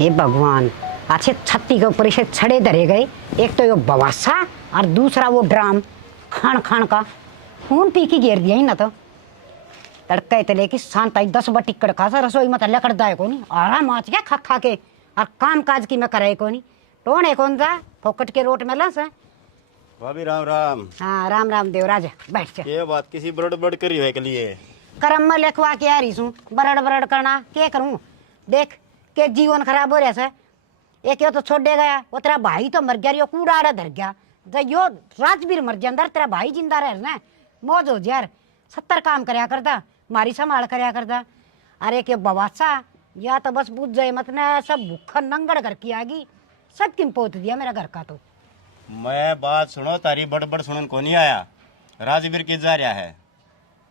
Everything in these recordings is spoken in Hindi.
हे भगवान, अच्छे छत्ती के ऊपर इसे छड़े धरे गए। एक तो ये बवासा और दूसरा वो ड्राम खान खान का खून पी के घेर दिया ही ना। तो तड़का तले की शांत आई 10 बटी कड़का सा रसोई मत लकड़दा है कोनी आराम आच गया खा खा के और काम काज की मैं करे कोनी टोने कौन सा फोकट के रोट में लस है। भाभी राम राम। हाँ राम राम देवराज बैठ जा। ये बात किसी बरड़ बरड़ करी है के लिए करम में लिखवा के आ रही हूँ बरड़ बरड़ करना क्या करूँ। देख के जीवन खराब हो रहा है। एक यो तो छोड़े गया वो तेरा भाई तो मर गया यो कूड़ा धर गया जब यो राजवीर मर गया अंदर तेरा भाई जिंदा रह ना मौज हो यार 70 काम करया करता मारी संभाल करया करता। अरे के बवासा या तो बस बुझ जाए मत ना सब भूखा नंगड़ घर की आगी सब किम पोत दिया मेरा घर का। तो मैं बात सुनो तारी बड़ सुनन को नहीं आया। राजवीर किस जा रहा है?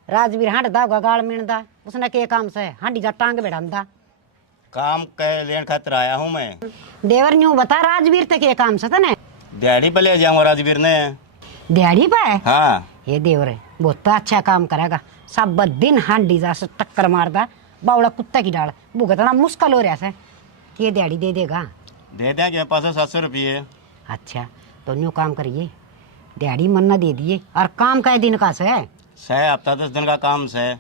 राजवीर हांडदा होगा गाल मिणदा उसने के काम से हांडी जा टांग बैठांदा काम कह लेन खातिर आया हूँ मैं। देवर न्यू बता राजवीर तक के काम से तने दिहाड़ी पे ले जाऊंगा राजवीर ने। दिहाड़ी पे? हाँ ये देवर है बहुत अच्छा काम करेगा सब दिन हांडी जा से टक्कर मारदा बावड़ा कुत्ता की डाल भुगतना मुश्किल हो रहा है कि ये दिहाड़ी दे देगा। दे दें के पास 700 रुपये। अच्छा तो न्यू काम करिए दिहाड़ी मन्ना दे दिए और काम का दिन का से हफ्ता 10 दिन का काम से।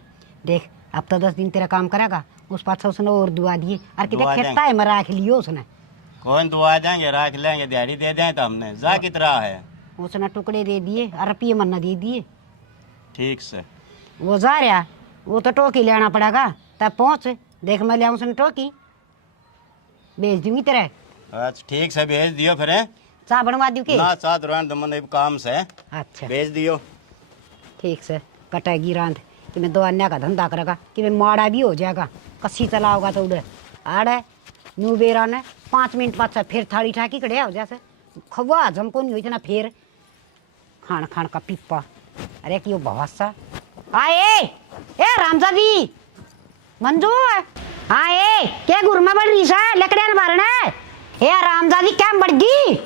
देख हफ्ता 10 दिन तेरा काम करेगा उस पास उसने और दुआ दिए और कितने दुआ खेता है मैं राख लियो उसने कौन दुआ देंगे राख लेंगे दिहाड़ी दे दें तो हमने जा कितना है उसने टुकड़े दे दिए और रुपये मन्ना दे दिए। ठीक से वो जा रहा वो तो टोकी लेना पड़ेगा तब पहुँच देख मैं लिया उसने टोकी भेज दूंगी तेरे। अच्छा ठीक से भेज दियो फिर। चाह बनवा दूँ के ना साथ रहने दो मन काम से। अच्छा भेज दियो ठीक से कटेगी रांध कि मैं दो अन्य का धंधा करेगा कि मैं माड़ा भी हो जाएगा कस्सी चलाओगा तो उधर आड़े न्यू बेरा ने 5 मिनट बाद से फिर थाली ठाकी कड़े हो जैसे खवा हजम को नहीं हुई इतना फिर खान खान का पिप्पा। अरे कि भवासा आए ए रामजा जी मंजू आए क्या गुरमा बढ़ रही है लकड़िया मारना ए रामजा जी क्या बढ़ गई।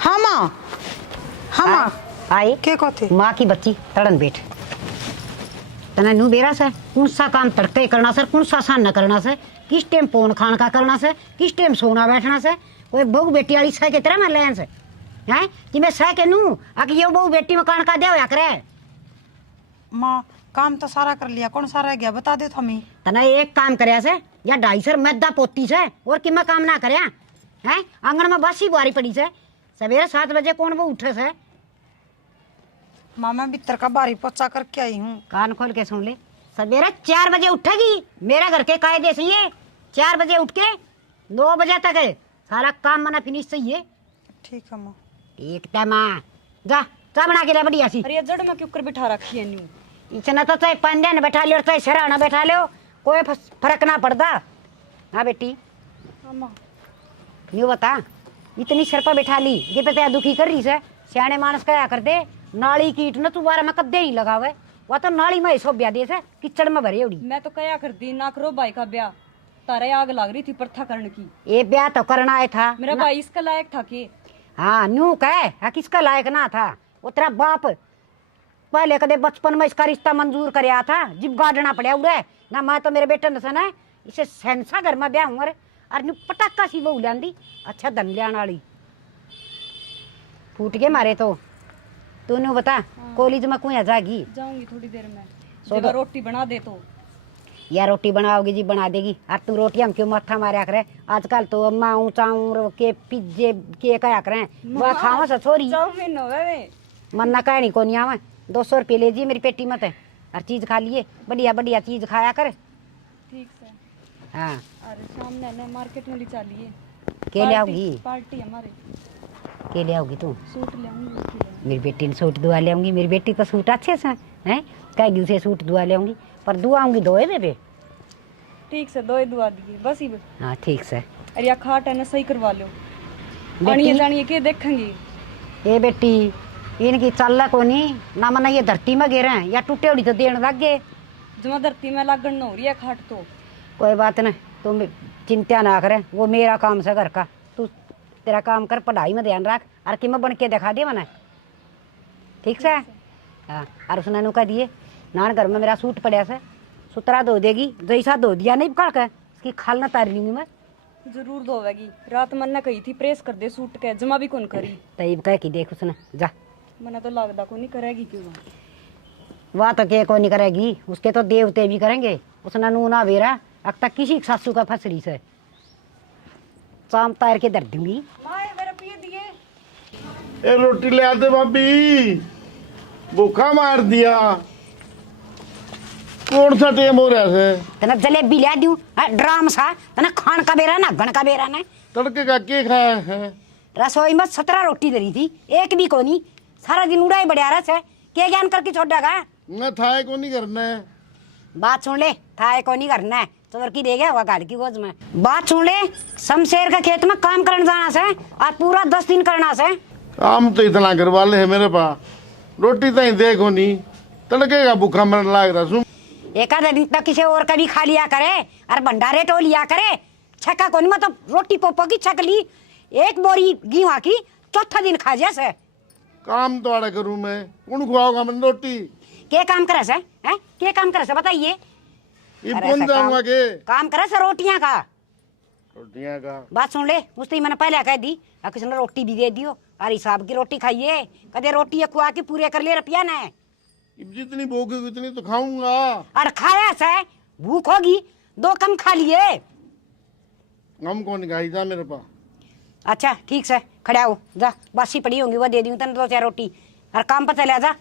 हाँ माँ हाँ माँ आए क्या कहते माँ की बच्ची तड़न बैठ तना नू बेरा से कौन सा काम तड़के करना सर कौन सा न करना से किस टाइम पोन खान का करना से किस टाइम सोना बैठना से कोई बहू बेटी वाली सह के तरह मैं लेन से हैं कि मैं सह के नू आके ये बहू बेटी में कान का दे होया करे। माँ काम तो सारा कर लिया कौन सा रह गया बता दे हमें। तना एक काम करया से या 250 मैदा पोती से और कि मैं काम ना करया हैं आंगन में बासी बुआरी पड़ी से सवेरे 7 बजे कौन वो उठे से। माँ मैं भीतर का बारी पोचा करके आई हूँ। कान खोल के सुन ले सवेरे 4 बजे उठेगी मेरा घर के कायदे से ये 4 बजे उठ के 9 बजे तक है सारा काम मना फिनिश चाहिए। ठीक है माँ। एक माँ जा चाय बना के ले बढ़िया सी। अरे जड़ में क्यों कर बिठा रखी है न्यू इतना तो चाहे पंदे न बैठा लियो चाहे सरा न बैठा लियो कोई फर्क ना पड़ता। हाँ बेटी हाँ माँ न्यू बता इतनी सर पर बैठा ली ये पे दुखी कर रही से सियाने मानस क्या कर दे नाली कीट न तू बारा में कदे नहीं लगावे वह तो नाली में सो ब्या दे से किचड़ में भरे उड़ी। मैं तो क्या करती ना करो भाई का ब्याह तारे आग लग रही थी प्रथा करने की। ये ब्याह तो करना है था मेरा भाई इसका लायक था कि हाँ न्यू कह किसका लायक ना था वो तेरा बाप पहले कदे बचपन में इसका रिश्ता मंजूर करया था जिब गाड़ना पड़ा उड़े ना मैं तो मेरे बेटे ने सुना इसे सेंसा घर में ब्याह हुआ और न्यू पटाखा सी बहू लियांदी अच्छा धन लियान वाली फूट के मारे तो तूने बता कॉलेज में कुछ जागी जाऊंगी थोड़ी देर में सो जब रोटी बना दे तो या रोटी बनाओगी जी बना देगी और तू रोटी हम क्यों मत्था मारा करे आजकल तो अम्मा चाऊर के पिज्जे के क्या करें वह खावा से छोरी चाउमीन होवे मन ना कहनी को नहीं आवे 200 रुपये ले जी मेरी पेटी मत है हर चीज खा लिए बढ़िया बढ़िया चीज खाया कर। ठीक से हाँ अरे सामने ना मार्केट में ले चलिए के ले आओगी पार्टी हमारे के ले आओगी तू सूट ले आऊंगी उसके लिए। मेरी बेटी ने सूट दुआ ले आऊंगी मेरी बेटी तो सूट अच्छे से हैं कहेगी उसे सूट दुआ ले आऊंगी पर दुआ आऊंगी दोए बेबे। ठीक से दो दुआ दिए बस ही हाँ ठीक से। अरे या खाट है ना सही करवा लो बेटी आनिए जानिए के देखेंगे ये बेटी इनकी चल को नहीं ना मना ये धरती में गिरे हैं या टूटे उड़ी तो देने लग गए जमा धरती में लागण न हो रही है खाट तो कोई बात नहीं तुम चिंता ना करे वो मेरा काम से घर का तू तेरा काम कर पढ़ाई में ध्यान रख और कि मैं बन के दिखा दे मैंने ठीक से। हाँ और उसने कह दिए नान घर में मेरा सूट पड़ा से सुतरा धो देगी जैसा धो दिया नहीं पकड़ के उसकी खाल ना तार लूंगी मैं। जरूर धोवेगी। रात मन ने कही थी प्रेस कर दे सूट के, जमा भी कौन करी। तब कह की देख उसने जा। मना तो लगदा को नहीं करेगी क्यों। वह तो के को नहीं करेगी, उसके तो देवते भी करेंगे। उसने नूना बेरा अब तक किसी सासू का फसरी से चाम तार के दर दूंगी। ए रोटी ले आते भाभी, भूखा मार दिया। कौन सा टेम हो रहा है? तना जलेबी ले दूं ड्राम सा, तना खान का बेरा ना घन का बेरा ना। तड़के का के खाया है? रसोई में 17 रोटी धरी थी, एक भी कोनी। सारा दिन उड़ाई बढ़िया रस है, के ज्ञान करके छोड़ेगा। मैं थाए को नहीं करना है। बात सुन ले, थाए को नहीं करना है, चोर की देगा हुआ गाड़ की गोज में। बात सुन ले, शमशेर का खेत में काम करने जाना से और पूरा 10 दिन करना से। काम तो इतना घर वाले है मेरे पास, रोटी तो ही देखो नहीं। तड़के का भूखा मरने लाग रहा सुन। एक आधा दिन तक किसी और का भी खा लिया करे और भंडारे टो लिया करे। छक्का कोनी मतलब रोटी पोपो की छक ली, एक बोरी गेहूं की चौथा दिन खा जैसे। काम तो आड़ा करूं मैं, कौन खुआओगा मैं रोटी? के काम करे से हैं? के काम करे से बताइए। ये अरे कौन ऐसा जाऊंगा के? काम करे से रोटियां का। रोटियां का बात सुन ले, उसने मैंने पहले कह दी और किसी ने रोटी भी दे दियो। और हिसाब की रोटी खाइए, कदे रोटी खुआ के पूरे कर लिए रुपया ने। जितनी भूख है उतनी तो खाऊंगा। और खाया से भूख होगी, 2 कम खा लिए। हम कौन खाई था मेरे पास? अच्छा ठीक से खड़ा हो जा, बासी पड़ी होंगी वो दे दूंगी तेने 2-4 रोटी। और काम पर चले जा।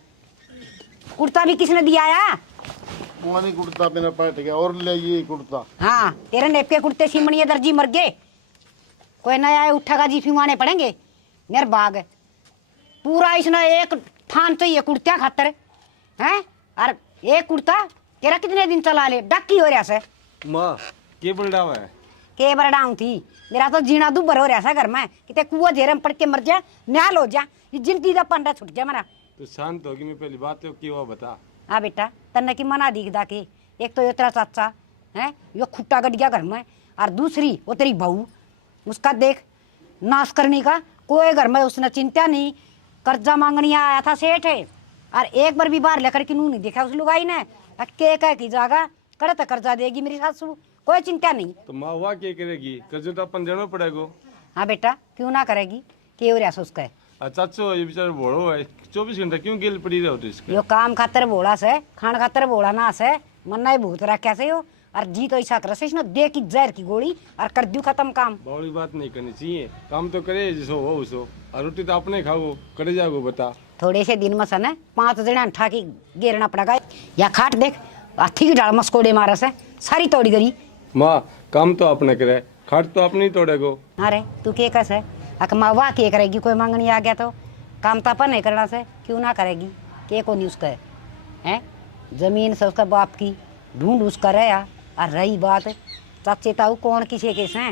कुर्ता भी किसने दिया आया? नहीं कुर्ता मेरा पाट गया, और ले ये कुर्ता। हाँ तेरे नेप के कुर्ते सिमणिए दर्जी मर गए, कोई नया उठेगा जी फिवाने पड़ेंगे। मेरे बाग पूरा इसने एक थान चाहिए कुर्तिया खातर हैं। और एक कुर्ता तेरा कितने दिन चला ले, डक्की हो रहा से। माँ के बलडावा है? के बरडाऊं थी, मेरा तो जीना दुबर हो रहा था घर में। कितने कुआ जेरम पड़ के मर जा, न्याल हो जा, ये जिंदगी का पंडा छुट जा मेरा। तो शांत होगी, मैं पहली बात तो की वो बता। हाँ बेटा, तन्ने की मना दिखदा के एक तो ये तेरा चाचा है, यो खुट्टा गट गया घर में। और दूसरी वो तेरी बहू, उसका देख नाश करने का कोई घर में उसने चिंता नहीं। कर्जा मांगनी आया था सेठ है, और एक बार भी बाहर लेकर के नू नहीं देखा उस लुगाई ने। के कह की जागा करे तो कर्जा देगी मेरी सासू, कोई चिंता नहीं। तो माँ वाह क्या करेगी? कर्ज तो अपन देना पड़ेगा। हाँ बेटा, क्यों ना करेगी, के हो रहा उसका। चाचो ये बेचारा भोड़ो है, 24 घंटा क्यों गेल पड़ी रहो तो इसके? यो काम खातर बोला से, खान खातर बोला ना से, मन्ना ही भूत रहा कैसे हो। और जी तो ऐसा करे इसने दे की जहर की गोली और कर दू खत्म काम। बड़ी बात नहीं करनी चाहिए, काम तो करे जिसो हो उसो। और रोटी तो अपने खाओ, करे जाओ बता। थोड़े से दिन में सने 5 जना अंठा की घेरना पड़ेगा। या खाट देख हाथी की डाल मस्कोड़े मारा से सारी तोड़ी गई। माँ काम तो अपने करे, खाट तो अपने ही तोड़ेगो। अरे तू के कैसे अक माँ वाह के करेगी, कोई मांगनी आ गया तो काम तो अपन नहीं करना से, क्यों ना करेगी। के को नहीं उसका है जमीन से उसका बाप की ढूंढ उसका रहा। और रही बात चाचे ताऊ कौन किसे के से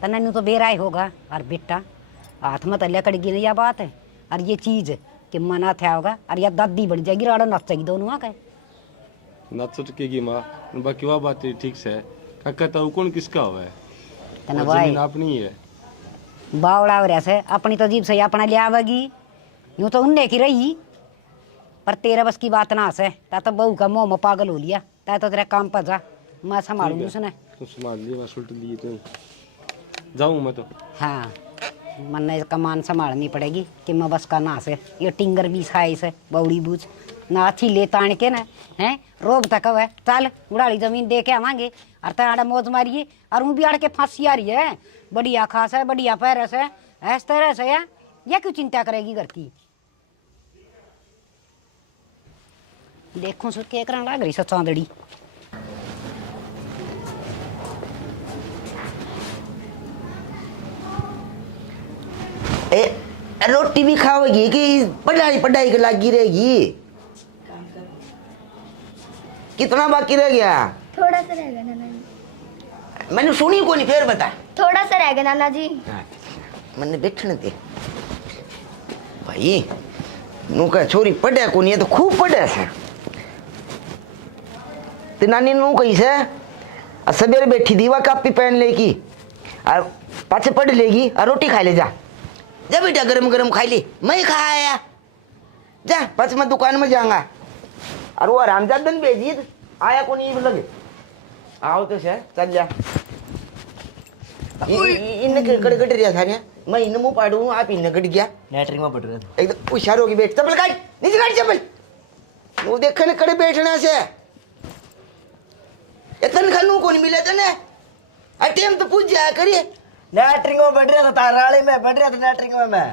तने नू तो बेरा ही होगा। और बेटा हाथ में तो लकड़ गी नहीं यह बात है। और ये चीज कि मना था होगा और या दादी बन जाएगी, राड़ा नचेगी दोनों आ गए ना चटकेगी माँ, बाकी वह बात ठीक से है। काका तो कौन किसका हुआ है? तना और भाई जमीन अपनी ही है। बावड़ा हो रहा से अपनी तो जीप से अपना ले आवेगी, यूं तो उनने की रही। पर तेरे बस की बात ना से, ता तो बहू का मोह में पागल हो लिया। ता तो तेरा काम पर जा, मैं संभालूंगी उसने। तो संभाल लिए, बस उल्ट लिए तो जाऊँ मैं तो। हाँ मन कमान संभालनी पड़ेगी कि मैं बस का ना से। ये टिंगर भी खाए से बौड़ी बूझ ना अच्छी ले तान के ना है रोब तक है। चल उड़ाड़ी जमीन दे के आवांगे और ताड़ा मौज मारिए। और ऊँ भी अड़ के फांसी आ रही है, बढ़िया खास है, बढ़िया पैरस है, ऐस तरह से या ये क्यों चिंता करेगी घर की। देखो सो के करने लग रही सो चांदड़ी। ए, रोटी भी खाओगी कि पढ़ाई पढ़ाई के लागी रहेगी? कितना बाकी रह गया? थोड़ा सा रह गया नाना जी। मैंने सुनी को नहीं, फिर बता। थोड़ा सा रह गया नाना जी। मैंने बैठने दे भाई। नू का छोरी पढ़े को नहीं है तो खूब पढ़े से। ते नानी नू कही से सवेरे बैठी दीवा कापी पहन लेगी और पाछे पढ़ लेगी और रोटी खा ले जा। जा बेटा गरम गरम खाई ले, मैं खा आया। जा पाछ मैं दुकान में जाऊंगा। और वो रामजादन भेजी आया को नहीं लगे। आओ तो से चल जा। इन कड़कट रिया था ने मैं इन मुंह पाड़ू आप इन कट गया लैटरिन में बढ़ रहा था एकदम होशियार होगी बैठ चप्पल काट नीचे काट चप्पल वो देखने कड़े बैठना से इतन खानू कौन मिले तने टाइम तो पूछ जाया करिए लैटरिन में बढ़ रहा था ताराले में बढ़ रहा था लैटरिन में मैं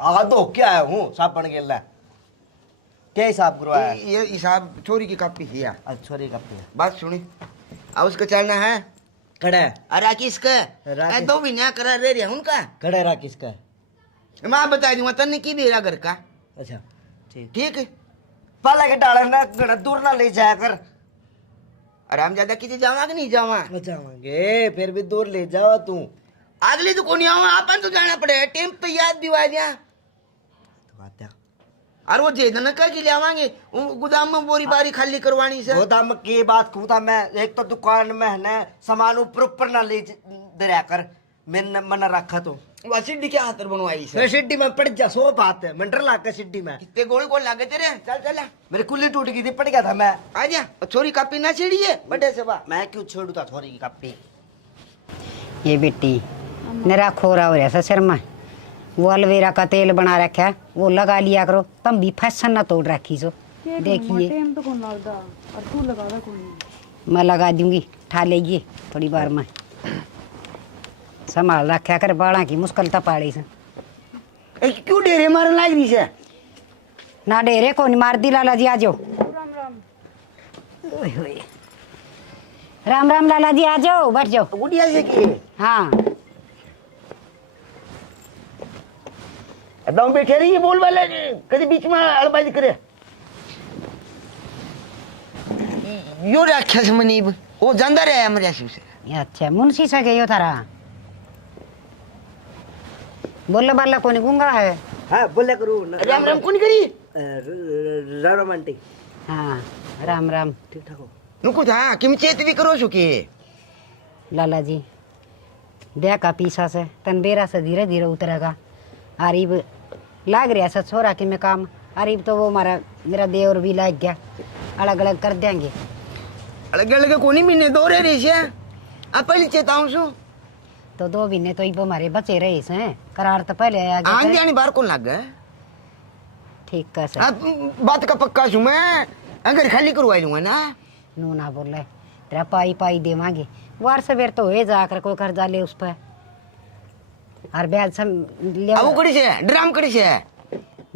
आ तो क्या आया हूँ साबन के लिए क्या हिसाब करवाया ये हिसाब छोरी की कापी थी यार अच्छा छोरी का पे बात सुनी अब उसका चलना है खड़ा है अरे किसका राकेश। 2 महीना करा रे रहा उनका खड़ा है राकेश का मैं बता दूंगा तन्ने की बेरा घर का अच्छा ठीक ठीक है पाला के डाला ना गड़ा दूर ना ले जाया कर आराम ज्यादा किसी जावा कि नहीं जावा बचावांगे फिर भी दूर ले जाओ तू अगली तो कोनी आवा अपन तो जाना पड़ेगा टेम पे याद दिवा दिया तो बात है और वो जेदन का के ले आवांगे गोदाम में बोरी बारी खाली करवानी से गोदाम की बात कहूँ मैं एक तो दुकान में है ना सामान ऊपर ऊपर ना ले दरिया कर मैंने मना रखा तो वो सिड्डी के हाथ बनवाई से फिर सिड्डी में पड़ जा सो बात है मंडर लाग के सिड्डी में कितने गोल गोल लागे तेरे चल चल मेरी कुल्ली टूट गई थी पड़ गया था मैं आ जा छोरी कापी ना छेड़िए बड़े से बा मैं क्यों छोड़ू था छोरी की कप्पी ये बेटी मेरा खोरा हो रहा है सिर में वो अलवेरा का तेल बना रखा है वो लगा लिया करो तुम भी फैशन ना तोड़ रखी सो देखिए टाइम तो कौन लगता और तू लगा रहा कौन मैं लगा दूंगी ठा लेगी थोड़ी बार में संभाल रखा कर बाड़ा की मुश्किल तपाड़ी से क्यों डेरे मारन लाग रही से ना डेरे को नहीं मार दी लाला जी आ जाओ ओए होए। राम राम लाला जी आ जाओ बैठ जाओ गुड़िया से की हाँ एकदम बैठे रहिए बोल वाले कभी बीच में अड़बाजी करे यो राक्षस मनीब वो जानदा रहा है हमारे से ये अच्छा मुंशी से गयो थारा बोला बाला कोनी गूंगा है हाँ बोले करू राम राम कौन करी राम आंटी हाँ राम राम ठीक ठाक हो नुको था किम चेत भी करो सुके लाला जी ब्याह का पीछा से तन बेरा से धीरे धीरे उतरेगा आरिब लाग रहा है छोरा कि मैं काम आरिब तो वो हमारा मेरा देवर भी लाग गया अलग अलग कर देंगे अलग अलग कोनी महीने दो रह रही से आप पहले चेताऊं सु तो 2 महीने तो इब हमारे बचे रहे हैं करार तो पहले आ गया आंधी था। आनी बार कौन लग गए ठीक का सर अब बात का पक्का सु मैं अगर खाली करवाई लूंगा ना नू ना बोल रहे तेरा पाई पाई दे मांगे वार से बेर तो हुए जाकर कोई कर्जा ले उस पर और ब्याज सब ले अब वो कड़ी से ड्राम कड़ी से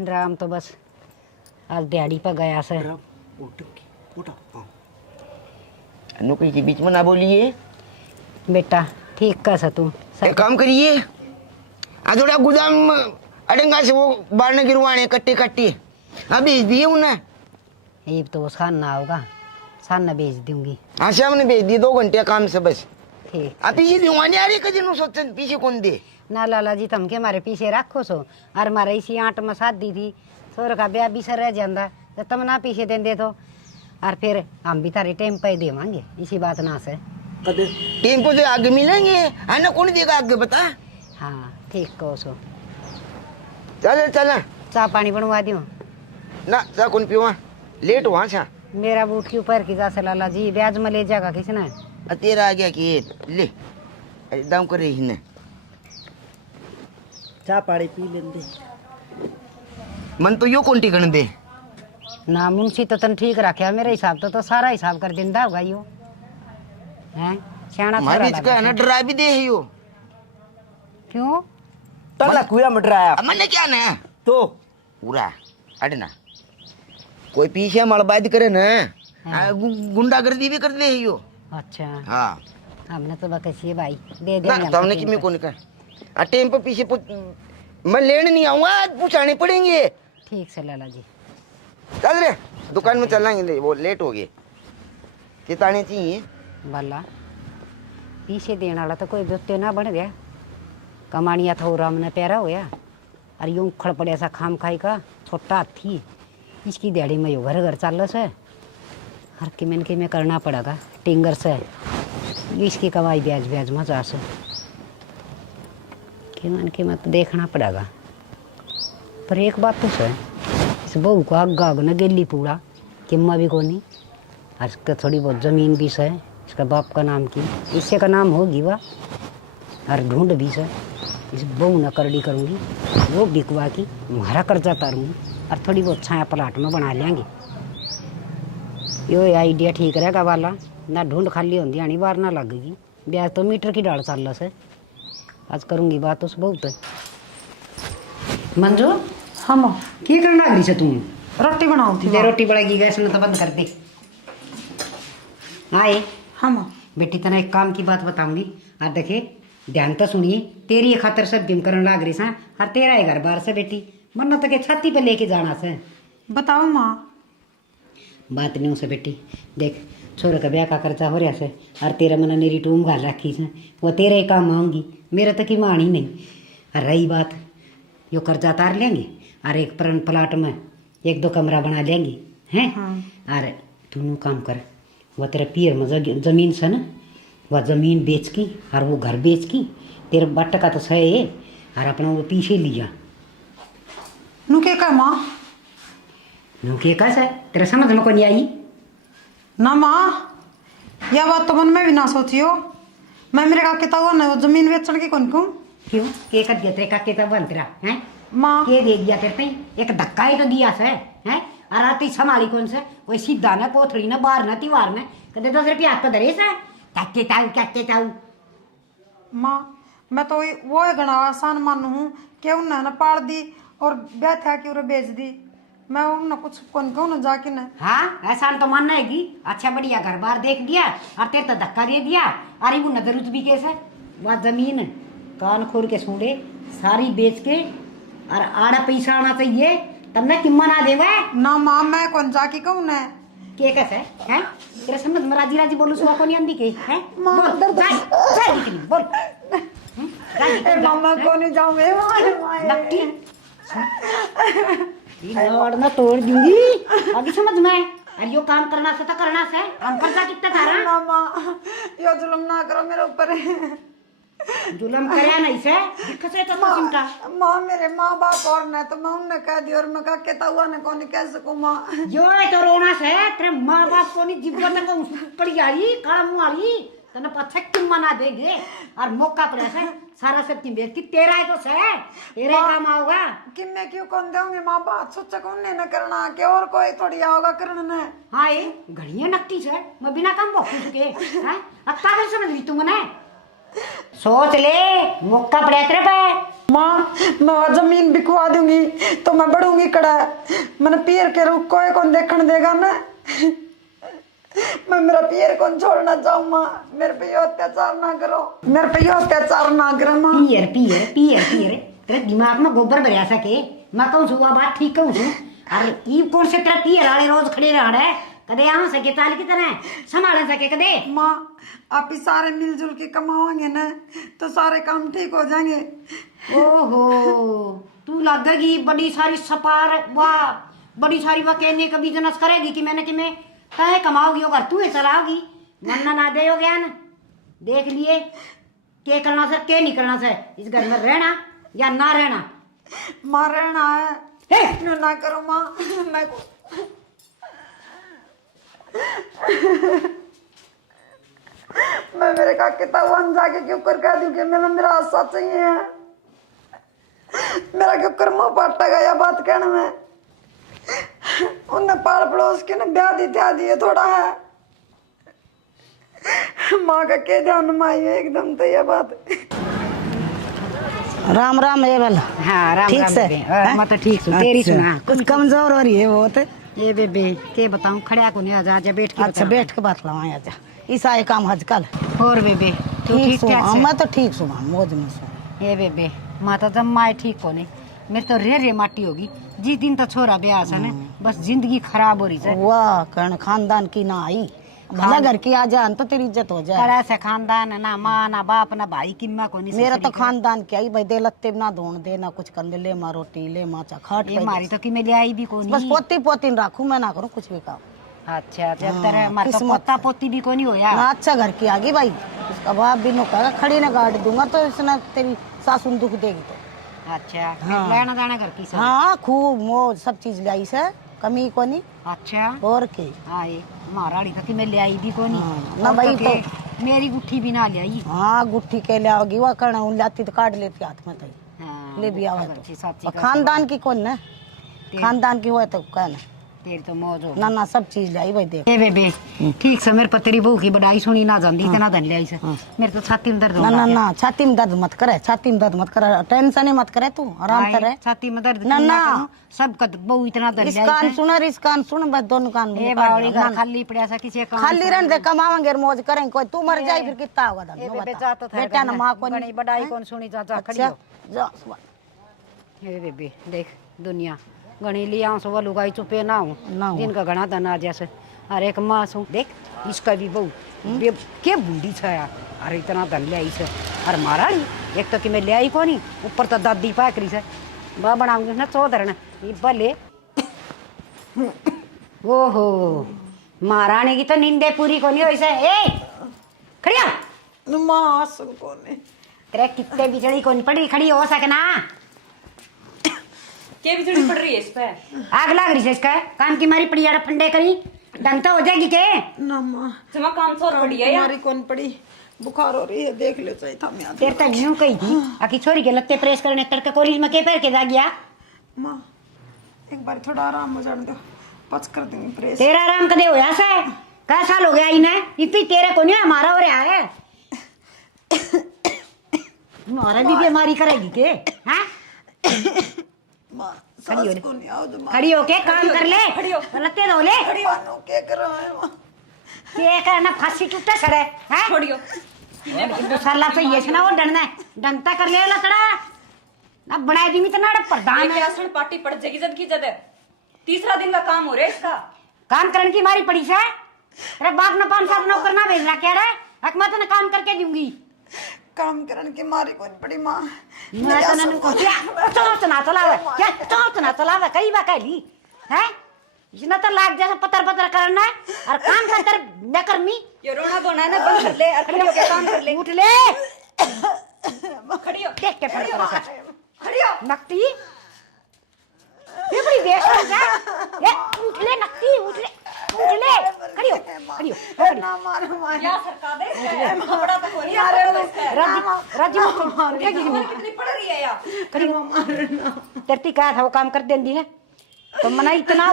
ड्राम तो बस आज दिहाड़ी पर गया से नुकरी के बीच में ना बोलिए बेटा ठीक का सा तू एक काम करिए आ थोड़ा गोदाम अडंगा से वो बारने गिरवाने कट्टे कट्टे अभी दिए उन्हें ये तो सान ना होगा सान ना बेच दूंगी हाँ से हमने भेज दिए 2 घंटे काम से बस ठीक आप पीछे दिवाने आ रही कभी नु सोचते पीछे कौन दे ना लाला जी तुम के हमारे पीछे रखो सो और हमारे इसी आंट में साथ दी थी सोर का ब्याह भी सर रह जाता तो तुम ना पीछे देंदे तो और फिर हम भी तारे टाइम पे देवांगे इसी बात ना से टेम्पो से आगे मिलेंगे है ना कौन देगा आगे बता हाँ ठीक कहो सो चल चल चाय पानी बनवा दियो ना चा कौन पीवा लेट हुआ छा मेरा बूट के ऊपर की जा से लाला जी ब्याज में ले जाएगा किसने तेरा आ गया कि ले दाम कर रही ने चाय पानी पी लेंगे मन तो यो कौन टिकन दे ना मुंशी तो तन ठीक रखे मेरे हिसाब तो सारा हिसाब कर दिंदा होगा यो हैं सियाना छोरा मारी का लगा। ना डरा भी दे है यो क्यों तला कुया मटराया अब मैंने क्या ना तो पूरा अड़ना कोई पीछे मलबाद करे ना गुंडागर्दी भी कर दे है यो अच्छा हाँ हमने तो बकसी भाई दे ना देंगे तो हमने कि मैं कौन कर टेम्पो पीछे मैं लेने नहीं आऊंगा पूछाने पड़ेंगे ठीक से लाला जी चल रे दुकान में चलेंगे वो लेट हो गए चेताने चाहिए भला पीछे देने वाला तो कोई व्यक्ति ना बन गया कमानिया था राम ने प्यारा होया और यूं खड़ पड़े ऐसा खाम खाई का छोटा हाथी इसकी दिहाड़ी में यो घर घर चल से हर की में करना पड़ेगा टिंगर से इसकी कमाई ब्याज ब्याज मजा से कि मत देखना पड़ेगा पर एक बात तो है इस बहू को आग आग न गेली पूरा किम्मा भी कोनी और इसका थोड़ी बहुत ज़मीन भी है इसका बाप का नाम की इससे का नाम होगी वाह और ढूंढ भी से इस बहू न करड़ी करूँगी, वो बिकवा की हमारा कर्जा तारूँगी और थोड़ी बहुत छाया प्लाट में बना लेंगे। यो आइडिया ठीक रहेगा वाला ना, ढूंढ खाली होती आनी बार ना लगेगी। ब्याज तो मीटर की डाल चल से। आज करूँगी बात उस बहुत मंजू। हाँ माँ, क्या करना लगी से तुम? रोटी बनाओ थी। दे रोटी बढ़ेगी, गैस में तो बंद कर दे। आए हाँ माँ। बेटी तना एक काम की बात बताऊंगी, और देखे ध्यान तो सुनिए। तेरी खातर सब जिम करने लाग रही सा, और तेरा है घर बार से बेटी, मरना तो के छाती पे लेके जाना से। बताओ माँ। बात नहीं से बेटी, देख छोरे का ब्याह का खर्चा हो रहा से, और तेरा मैंने मेरी टूम घाल रखी से, वो तेरे ही काम आऊँगी, मेरा तो की मानी नहीं। और रही बात, यो कर्जा तार लेंगे और एक प्लाट में 1-2 कमरा बना लेंगे हैं। और तू काम कर, वह तेरा पियर में जमीन से ना, वह जमीन बेच की और वो घर बेच की, तेरे बट का तो सही है, और अपना वो पीछे लिया। नू के का माँ? नू के का से तेरा समझ में को नहीं आई ना माँ, यह बात तो मन में भी ना सोची हो। मैं मेरे काके तो ना वो जमीन बेचने की कौन क्यों? क्यों के कर दिया तेरे काके तो बन तेरा हैं माँ। के दे दिया तेरे पे? एक धक्का ही तो दिया से हैं। और आती संभाली कौन से? वही सीधा ना पोथड़ी ना बाहर ना दीवार में कदे 10 रुपया हाथ पे धरे से काके ताऊ। माँ मैं तो वो है घना आसान मानू हूँ कि उन्हें ना पाड़ दी और ब्याह था कि उन्हें बेच दी। मैं उन्हें कुछ कौन कहूँ ना जाके ना। हाँ ऐसा तो मानना है कि अच्छा बढ़िया घर बार देख दिया और तेरे तो धक्का दे दिया। अरे वो नजर उत भी कैसे वह जमीन कान खोल के सूंढे सारी बेच के और आड़ा पैसा आना चाहिए तब ना किम्मा ना देवा ना माँ, मैं कौन जाके कहूँ ना के कैसे हैं। तेरे समझ में राजी राजी बोलू सुबह को नहीं आंदी के हैं। माँ, बोल दर्द- बोल मामा को नहीं जाऊँ नकटी लौड़ ना तोड़ दूंगी अभी समझ में। अरे यो काम करना से तो करना से हम कर्जा कितना थारा मामा यो जुल्म ना करो मेरे ऊपर। जुलम करे नहीं से दिक्कत से तो चिंता। माँ मेरे माँ बाप और न तो मैं उन्हें कह दी और मैं कहा कहता हुआ ने कौन कह सकूँ माँ। यो है तो रोना से तेरे माँ बाप को नहीं जीवन को पड़ी आई काला मुँह आई तने पछक क्यों मना देंगे और मौका पर ऐसे सारा सब तीन बेचती तेरा है तो से तेरे काम आओगा कि मैं क्यों कौन दूंगी माँ बात सोचा कौन ने करना के और कोई थोड़ी आओगा करने ने। हाँ ये घड़िया नकटी से मैं बिना काम बखू चुके हैं अब कागज समझ ली तू मने सोच ले मौका पड़ा तेरे पे। माँ मैं वो जमीन बिकवा दूंगी तो मैं बढ़ूंगी कड़ा मैंने पीर के रूप कोई कौन देखने देगा ना। मैं मेरा पीर कौन छोड़ना चाहूँ माँ, मेरे पे यो अत्याचार ना करो, मेरे पे यो अत्याचार ना करो माँ। पियर पियर पियर पियर तेरे दिमाग में गोबर भरिया सके मैं कहूँ सुबह बात ठीक कहूँ अरे ई कौन से तेरा पियर वाले रोज खड़े रह रहे कदे आ सके ताल की तरह संभाल सके कदे। माँ आप ही सारे मिलजुल के कमाओगे ना तो सारे काम ठीक हो जाएंगे। ओहो तू लगेगी बड़ी सारी सपार वाह बड़ी सारी वाह कहने का बिजनेस करेगी कि मैंने कि मैं कहे कमाओगी और तू ही चलाओगी मन्ना ना दे ज्ञान देख लिए के करना से के नहीं करना से इस घर में रहना या ना रहना। माँ रहना है ना करो माँ मैं मैं मेरे काके तावन जाके क्यों कर कह दूं कि मैंने मेरा हादसा चाहिए मेरा क्यों कर मुँह पाटा गया बात कहने में उन्हें पाड़ पड़ोस के ने ब्याह दी त्या दिए थोड़ा है माँ का के ध्यान में आई है एकदम तो ये बात। राम राम ये वाला हाँ राम ठीक राम से बेबे। मैं तो ठीक हूँ तेरी अच्छा, सुना कुछ कमजोर हो रही है वो तो। ये बेबे के बताऊं खड़िया को नहीं आजा बैठ के अच्छा बैठ के बात लवाए आजा ईसा ये काम आजकल और बेबे तू ठीक ठीक सो ठाक से? मैं तो ठीक सो मौज में सो। ये बेबे माँ तो जम्मा ठीक को नहीं मेरे तो रे माटी होगी जिस दिन तो छोरा ब्याह से ना बस जिंदगी खराब हो रही है। वाह कर्ण खानदान की ना आई भला घर की आ जान तो तेरी इज्जत हो जाए। ऐसे खानदान ना माँ ना बाप ना भाई किम्मा को नहीं मेरा तो खानदान क्या ही भाई दे लत्ते ना धोन दे ना कुछ कर ले माँ रोटी ले माँ चा खाट ये मारी तो कि मैं ले आई भी को बस नहीं पोती पोती राखू मैं ना करूँ कुछ भी काम। अच्छा जब तेरे मार तो किस्मत पोता पोती भी को नहीं होया ना अच्छा घर की आगी भाई उसका बाप भी नो कहेगा खड़ी ना गाड़ दूंगा तो इसने तेरी सासू दुख देगी तो। अच्छा हाँ। लेना जाना घर की सब हाँ खूब मौज सब चीज लाई से कमी को नहीं अच्छा और के हाँ ये महारानी तो कि मैं ले आई भी को नहीं ना भाई तो मेरी गुट्ठी भी ना ले आई। हाँ गुट्ठी के ले आओगी वह करना उन लाती तो काट लेती हाथ में तई हाँ, ले भी आवा अच्छी तो साची और का खानदान की कौन ना खानदान की हुआ तो कहना तेरी तो मौज हो। ना ना सब चीज लाई भाई देख ए बेबे ठीक से मेरे पर तेरी बहू की बड़ाई सुनी ना जाती इतना धन ले आई से मेरे तो छाती में दर्द हो ना रहा ना है। ना छाती में दर्द मत करे छाती में दर्द मत करे टेंशन ही मत करे तू आराम से रहे छाती में दर्द ना, क्यों ना। करूं? सब का बहू इतना धन इस ले आई कान से। सुन और इस कान सुन बस दोनों कान ए में बावड़ी का खाली पड़ा सा किसी काम खाली रहने दे कमावेंगे और मौज करेंगे कोई तू मर जाए फिर कितना होगा ए धन बेबे जा तो था बेटा ना माँ को बड़ी बड़ाई कौन सुनी जा जा खड़ी अच्छा हो। जा ए बेबे देख दुनिया गणी लिया सो वो लुगाई चुपे ना हूँ ना हूँ। जिनका घना धन आ जैसे अरे एक माँ सो देख इसका भी बहू के बूढ़ी छ यार अरे इतना धन ले आई से अरे मारा नहीं एक तो कि मैं ले आई को नहीं ऊपर तो दादी पाकरी से बा बनाऊंगी ना चौधर ना ये भले ओहो महारानी की तो नींदे पूरी को नहीं वैसे ए खड़िया माँ असल कोने तेरे कितने बिजली को नहीं पड़ी खड़ी हो सके ना क्या बिजली पड़ रही है इस पे? आग लग रही है इसका काम की मारी पड़ी यार फंडे करी ढंग तो हो जाएगी के ना माँ जमा काम तो पड़ी है यार। हमारी कौन पड़ी बुखार हो रही है देख ले चाहिए था मैं तेरे तक यूं कही थी आखी छोरी के लत्ते प्रेस करने तड़के कॉलेज में के पैर के जा गया माँ एक बार थोड़ा आराम हो जाने दो पच कर दूंगी प्रेस तेरा आराम कदे हो या से क्या साल हो गया इन्हें इतनी तेरे को नहीं हमारा हो रहा है हमारा भी बीमारी करेगी के हैं माँ खड़ी हो सास ले। को नहीं आओ जो माँ खड़ी होके काम कर ले खड़ी हो। लत्ते धो ले मानो क्या कर रहा है माँ ये करना फांसी टूटा सड़े हैं छोड़ियो दो साल से ये ना वो डरना डंगता कर ले लकड़ा ना बड़ा दी में तो ना प्रधान एक है आसन पार्टी पड़ जाएगी जद की जद तीसरा दिन का काम हो रहा है इसका। काम करने की मारी पड़ी से अरे बाप ने 5-7 नौकर ना भेजना क्या रे हक मैं तो काम करके दूंगी काम करने की मारी कौन पड़ी माँ मैं तो नन को चोट ना चलावे क्या चोट ना चलावे कई बार कहली हैं इतना तो लाग जैसा पतर पतर करना है और काम कर न करनी ये रोना धोना है ना बंद कर ले और खड़ी होके काम कर ले। उठ ले खड़ी हो देख के पड़ पड़ा खड़ी हो नकती ये बड़ी बेश है क्या ये उठ ले नकती उठ ले खड़ी हो ना मारो माँ या सरकार दे इसका बड़ा तक हो रही है राजी उठेगी कितनी पड़ रही है यार। खड़ी हो तेरी क्या था वो काम कर देंदी है तो मना इतना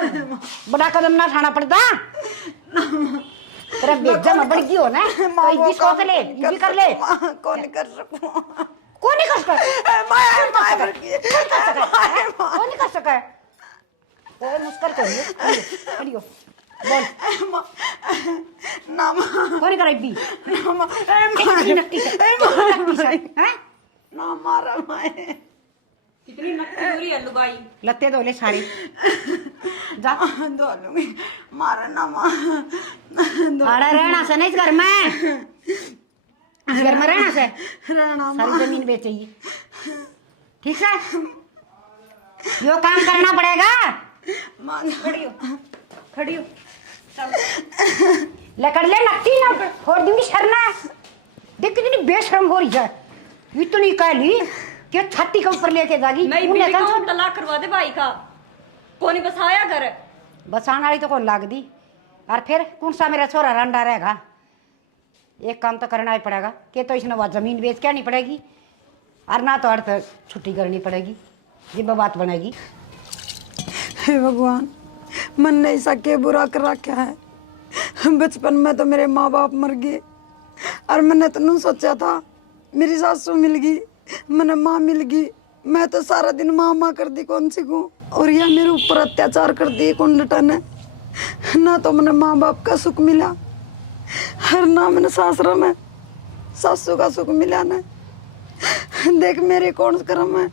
बड़ा कदम ना उठाना पड़ता तेरा बेजा में बढ़ गई हो ना तो ये भी सोच ले ये भी कर ले कौन कर सकूं कौन नहीं कर सका माँ कौन नहीं कर सका ओए मुश्किल करिए खड़ी हो बोल ना माँ कौन नहीं करेगी ना माँ नकटी से हैं ना मारा माँ कितनी नकली दूरी है लुगाई। लत्ते धो ले सारे जा धो लूंगी मारा ना माँ आड़ा रहना से नहीं इस घर में इस घर में रहना से रहना सारी जमीन बेचेगी ठीक है यो काम करना पड़ेगा माँ खड़ी हो लकड़ ले नकटी ना छोड़ दूंगी शरना देख कितनी बेशरम हो रही है इतनी कहली कि छाती के ऊपर लेके जागी मैं बीवी को तलाक करवा दे भाई का कोनी बसाया घर बसाने वाली तो कौन लाग दी और फिर कौन सा मेरा छोरा रंडा रहेगा एक काम तो करना ही पड़ेगा कि तो इसने वह जमीन बेच क्या नहीं पड़ेगी और ना तो अर्थ छुट्टी करनी पड़ेगी ये बात बनेगी हे भगवान मन ने ऐसा क्या बुरा कर रखा है बचपन में तो मेरे माँ बाप मर गए और मैंने तो नहीं सोचा था मेरी सासू मिल गई मैंने माँ मिल गई मैं तो सारा दिन माँ माँ कर दी कौन सी को और यह मेरे ऊपर अत्याचार कर दिए कौन लटन है ना तो मैंने माँ बाप का सुख मिला हर ना मैंने सासरा में सासू का सुख मिला ना देख मेरे कौन कर्म है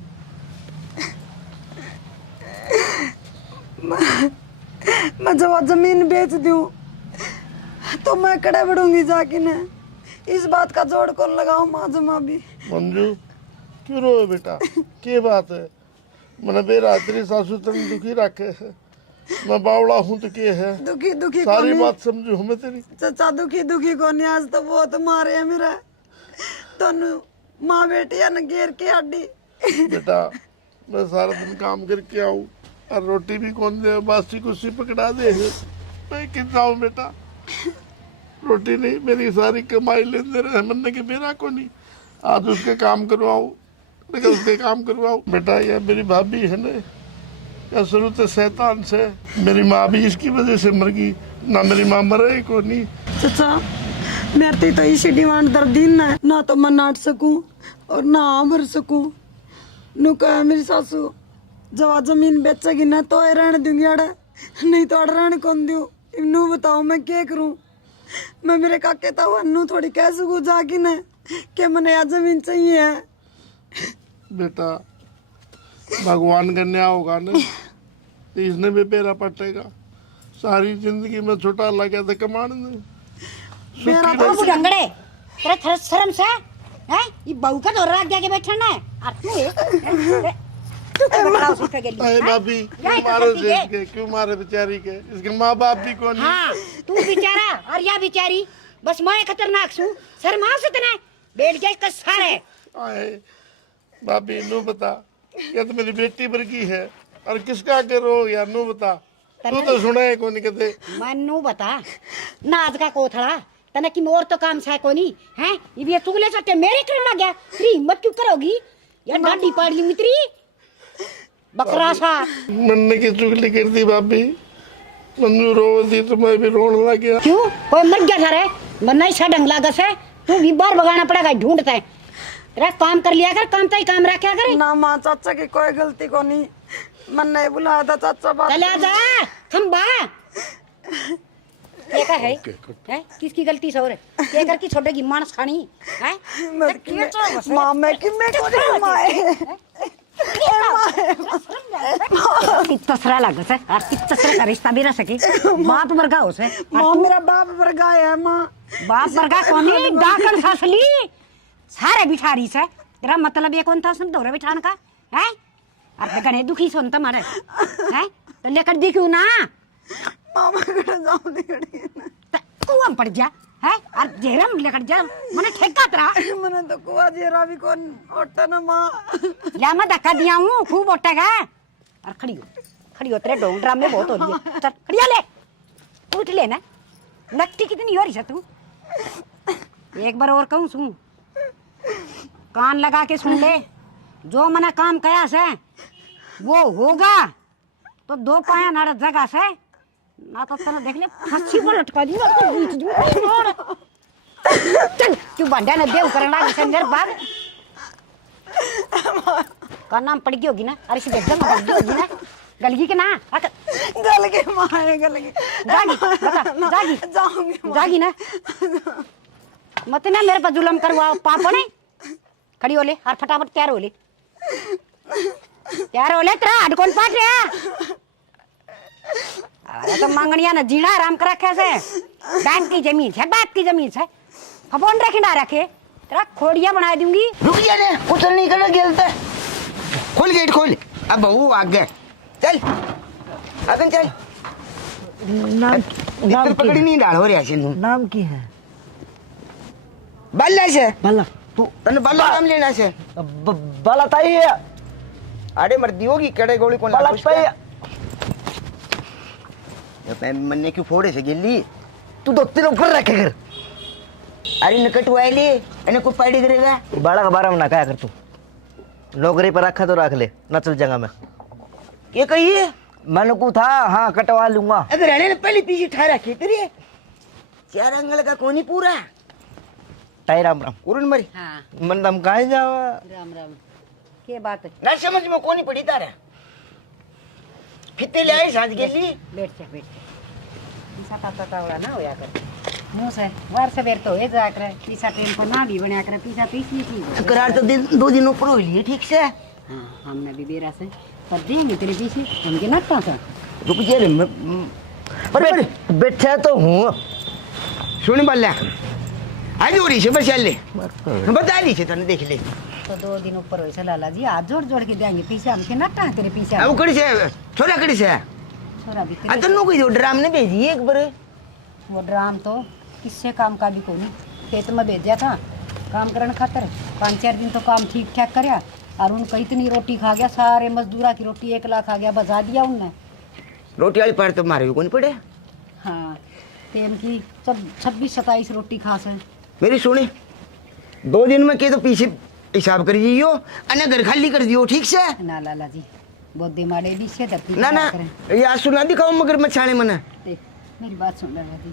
मैं जब जमीन बेच दूं तो मैं कड़े बढ़ूंगी जाके न इस बात का जोड़ कौन लगाऊं माँ जमा भी मंजू क्यों रो बेटा के बात है मैंने बेरात्रि सासू तन दुखी रखे है मैं बावड़ा हूँ तो के है दुखी दुखी सारी कौन है? बात समझू हमें तेरी चाचा दुखी दुखी कौन है? आज तो बहुत मारे है मेरा दोनों माँ बेटी है न घेर के हड्डी बेटा मैं सारा दिन काम करके आऊँ और रोटी भी कौन दे बासी कुर्सी पकड़ा दे मैं किन जाऊँ बेटा रोटी नहीं, मेरी सारी कमाई लेते रहे मन्ने के मेरा को नहीं। आज उसके काम करवाओ, लेकिन उसके काम करवाओ। बेटा ये मेरी भाभी है ना, या शुरू से शैतान से। मेरी माँ भी इसकी वजह से मर गई, ना मेरी माँ मरे को नहीं। चाचा मेरे तो इसी डिमांड दर्दीन है, ना तो मैं नाट सकूं और ना मर सकूं। नु कहा मेरी सासू जब जमीन बेचेगी ना तो रहने दूंगी अड़े, नहीं तो अड़ रहने कौन दूं। इन्नू बताओ मैं क्या करूं। मैं मेरे काके तो अन्नू थोड़ी कह सकूं जाके ना कि मैंने यहाँ जमीन चाहिए है। बेटा भगवान का न्याय होगा ना, तो इसने भी पेरा पटेगा। सारी जिंदगी में छोटा लगा था कमाने में। मेरा बाबू डंगड़े तेरा थोड़ा शर्म से है, ये बहू का दौरा जाके बैठना है और तू क्या बता उस के लिए। अरे भाभी क्यों मारे देख के, क्यों मारे बेचारी के, इसके माँ बाप भी कौन है। हाँ तू बेचारा और या बेचारी, बस मैं खतरनाक सू शर्मा से तने बैठ जाए कसार है। आए भाभी नू बता, ये तो मेरी बेटी वर्गी है और किसका करो यार, नू बता। तू तो सुना है कौन कहते। मनु बता नाज का कोथड़ा तने की मोर तो काम से कोनी है, ये तू ले सकते मेरे करने लग गया। तेरी हिम्मत क्यों करोगी यार, डांडी पाड़ लूंगी तेरी बकरा सा। मन्ने की चुगली कर दी भाभी, मंजू रो दी तो मैं भी रोने लग गया। क्यों कोई मर गया था रे, मन्ना ऐसा ढंग लगा से तू भी बार भगाना पड़ेगा ढूंढता है। तेरा काम कर लिया कर, काम तो ही काम रखा कर ना माँ चाचा की कोई गलती को नहीं, मन नहीं बुलाया था चाचा बात। चले आ जा खंबा ये का है किसकी गलती से हो रे, ये कर की छोटेगी मानस खानी है। माँ मैं कि मैं को नहीं माए तसरा लग से और तसरा का रिश्ता भी रह सके। बाप वर्गा हो से माँ मेरा बाप वर्गा है। माँ बाप वर्गा कोनी डाकन फसली सारे बिठारी से। तेरा मतलब ये कौन था सुन दौरे बिठाने का है, और गणे दुखी सुन तुम्हारे है तो लेकर दिखू ना। मामा कड़ा जाऊं दिखड़ी ना कुआं पड़ जा है और जेरम लेकर जा मने ठेका तेरा। मैंने तो कुआ जेरा भी कौन ओटा ना माँ। या मैं धक्का दिया हूँ खूब ओटेगा। और खड़ी हो तेरे डोंग ड्रामे बहुत हो रही है। चल खड़िया ले उठ लेना, नकटी कितनी हो रही है तू। एक बार और कहूँ सुन, कान लगा के सुन ले, जो मना काम कया से वो होगा तो दो पाया नारा जगह से ना तो तेरा देख ले फांसी पर लटका दूंगा तो बीच दूंगा। चल क्यों बंडा ने देव करना है मेरे बाप का नाम पड़ गई होगी ना। अरे सीधे एकदम पड़ गई होगी ना, गलगी के ना गल के मारे गल के जागी बता जागी जाऊंगी जागी ना मत ना मेरे पर जुल्म करवाओ पापड़े। खड़ी हो ले और फटाफट तैयार हो ले, तैयार हो ले तेरा हट कौन पाट रहा। अरे तो मांगनिया ना जीना आराम कर रखे से, बैंक की जमीन है बात की जमीन है फपोन रखे ना रखे तेरा खोड़िया बना दूंगी। रुक जा ने कुछ नहीं करना गेलता, खोल गेट खोल। अब बहू आ गए, चल अगन चल। नाम पकड़ी नहीं डाल हो रहा है। नाम की है बल्ला से भला तू तने बल्ला नाम लेना से बाला ताई है। अरे मर्दी होगी कड़े गोली को बाला ताई ये मन्ने क्यों फोड़े से गिल्ली तू तो तेरे ऊपर रखे कर। अरे नकट वाली इन्हें कोई पार्टी करेगा। बाला का बारा में ना क्या कर तू, नौकरी पर रखा तो रख ले, न चल जाऊंगा मैं। ये कहिए मन को था हाँ कटवा लूंगा। अगर रहने ने पहले पीछे ठहरा रखी तेरी चार अंगल का कोनी पूरा ताई राम राम उरुन मरी हाँ मन दम कहाँ जावा। राम राम के बात है ना समझ में कोनी पड़ी तारा फिते ले आई साथ गेली। बैठ जा ऐसा पता तावड़ा ना होया कर मुंह से वार से बेर तो है जा कर पीछा ट्रेन को ना भी बनाया कर पीछा पीछी थी करार तो दिन 2 दिन ऊपर हो लिए ठीक से। हाँ हमने भी बेरा से पर देंगे तेरे पीछे हमके नट्टा सा। रुक जा रे अरे बैठा तो हूँ। सुन बल्ला आज हो रही से बस चल ले बता ली से तने देख ले। तो 2 दिन ऊपर हो लाला जी हाथ जोड़ जोड़ के देंगे पीछे हमके नट्टा है तेरे पीछे। अब कड़ी से छोरा कड़ी से छोरा भी आ तन्नो कोई ड्राम ने भेजी एक बार। वो ड्राम तो किससे काम का भी कोई खेत में भेजा था काम करने खातर। 5-4 दिन तो काम ठीक ठाक करया और उनको इतनी रोटी खा गया, सारे मजदूरा की रोटी 1 लाख खा गया, बजा दिया उनने। रोटी वाली पर तो मारे भी कौन पड़े। हाँ तेल की 26-27 रोटी खास है। मेरी सुनी 2 दिन में के तो पीछे हिसाब कर दियो अने घर खाली कर दियो ठीक से ना लाला जी बहुत दिमाड़े भी से धरती ना ना यार सुना दिखाओ मगर मछाने मना देख मेरी बात सुन लाला जी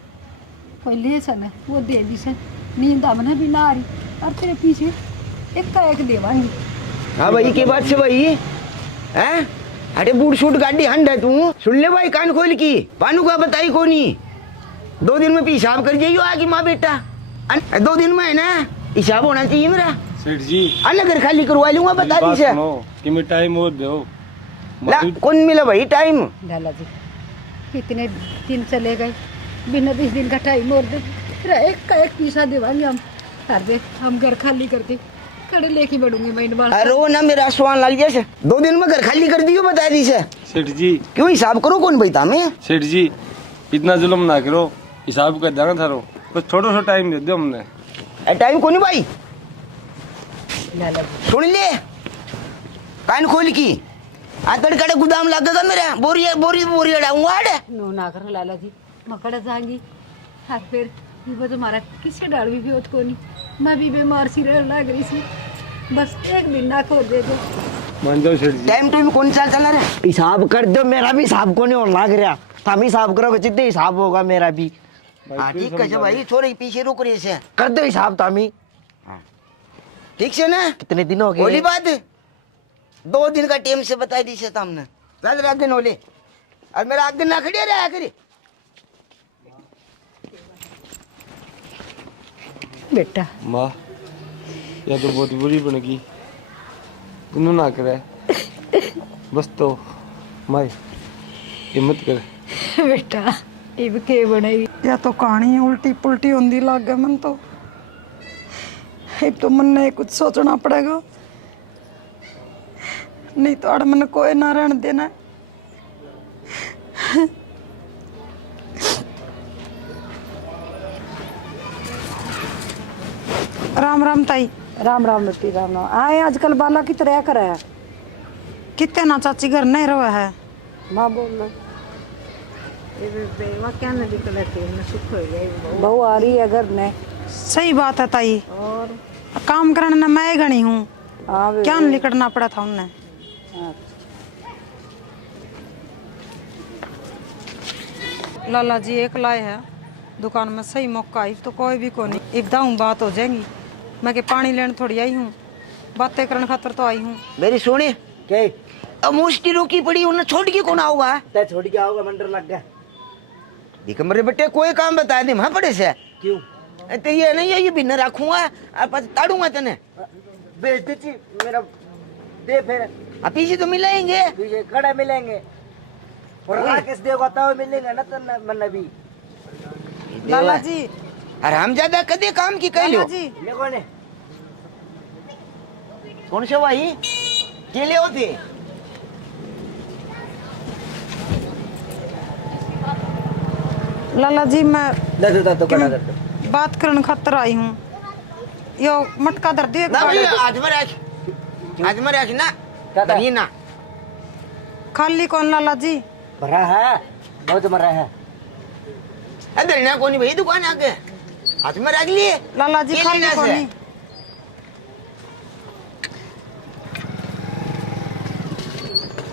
कोई ले सन वो दे दी से नींद आमने भी ना आ रही और तेरे पीछे एक का एक देवांगी। हाँ भाई के बात से भाई हैं अरे बूट शूट गाड़ी हंड है तू सुन ले भाई कान खोल की पानू का बताई कोनी 2 दिन में हिसाब कर जाइयो आगे माँ बेटा 2 दिन में है ना हिसाब होना चाहिए मेरा सेठ जी अन्य घर खाली करवा लूंगा बता दी से कि मैं टाइम और दो कौन मिला भाई टाइम लाला जी कितने दिन चले गए बिना 20 दिन का टाइम और दे तेरा एक का एक पैसा देवांगे हम हर दे हम घर खाली करके कड़े लेके बढ़ूंगे मैं बाल अरे वो ना मेरा स्वान लग जाए 2 दिन में घर खाली कर दियो बता दी से सेठ जी क्यों हिसाब करो कौन बैठा मैं सेठ जी इतना जुल्म ना करो हिसाब कर देना थारो बस थोड़ा सा टाइम दे दो हमने टाइम कोनी भाई लाला जी सुन ले कान खोल की आतड़ कड़े गोदाम लगेगा मेरा बोरी अड़ाऊंगा नो ना कर लाला जी मकड़ जाएंगी हाथ फिर ये वो तुम्हारा किसके डर भी होत को नहीं मैं भी बीमार सी रह लग रही थी बस एक दिन ना खो दे दो मान जाओ सेठ जी टाइम कौन सा चला रहा हिसाब कर दो मेरा भी हिसाब को नहीं और लग रहा तुम हिसाब करोगे जितने हिसाब होगा मेरा भी हाँ ठीक है भाई छोरे पीछे रुक रही से कर दो हिसाब तामी ठीक से ना कितने दिन हो गए बोली बात 2 दिन का टाइम से बता दी से तुमने रात दिन होले और मेरा आगे ना खड़े रहा करी बेटा माँ यह तो बहुत बुरी बन गई तू ना करे बस तो माँ हिम्मत कर बेटा इब के बनाई या तो कहानी उल्टी पुल्टी होंदी लग गया मन तो अब तो मन ने कुछ सोचना पड़ेगा नहीं तो अड़ मन कोई ना रहने देना राम राम ताई राम राम बेटी राम राम आए आजकल बाला की तरह कर है कितने ना चाची घर नहीं रहा है माँ बोल बहू आ रही है घर में सही बात है ताई और काम करने में मैं गणी हूँ क्या निकलना पड़ा था उन्हें लाला जी एक लाए है दुकान में सही मौका आई तो कोई भी को नहीं एकदम बात हो जाएगी मैं के पानी लेने थोड़ी आई हूँ बातें करने खातर तो आई हूँ मेरी सोने के अब मुश्ती रोकी पड़ी उन्हें छोड़ के कौन आऊगा ते छोड़ के आओगे मंडर लग गया देख मेरे बेटे कोई काम बता दे वहां पड़े से क्यों तो ये नहीं है ये भी न रखूंगा और ताड़ूंगा तेने बेच दीजिए मेरा दे फिर अब पीछे तो मिलाएंगे तुझे कड़े मिलेंगे और किस देगा तो मिलेंगे ना तो मन भी लाला जी और हम ज्यादा कदे काम की कह लो लाला जी ले कौन है कौन से भाई केले होते लाला जी मैं दे तो कड़ा दे दो बात करने खातर आई हूँ यो मटका दर्द एक ना बार भाई आज में रख ना दादा। ये ना खाली कौन लाला जी भरा है बहुत मरा है अरे ना कोनी भाई दुकान आके हाथ में रख लिए लाला जी ये खाली लेना कौन से। नहीं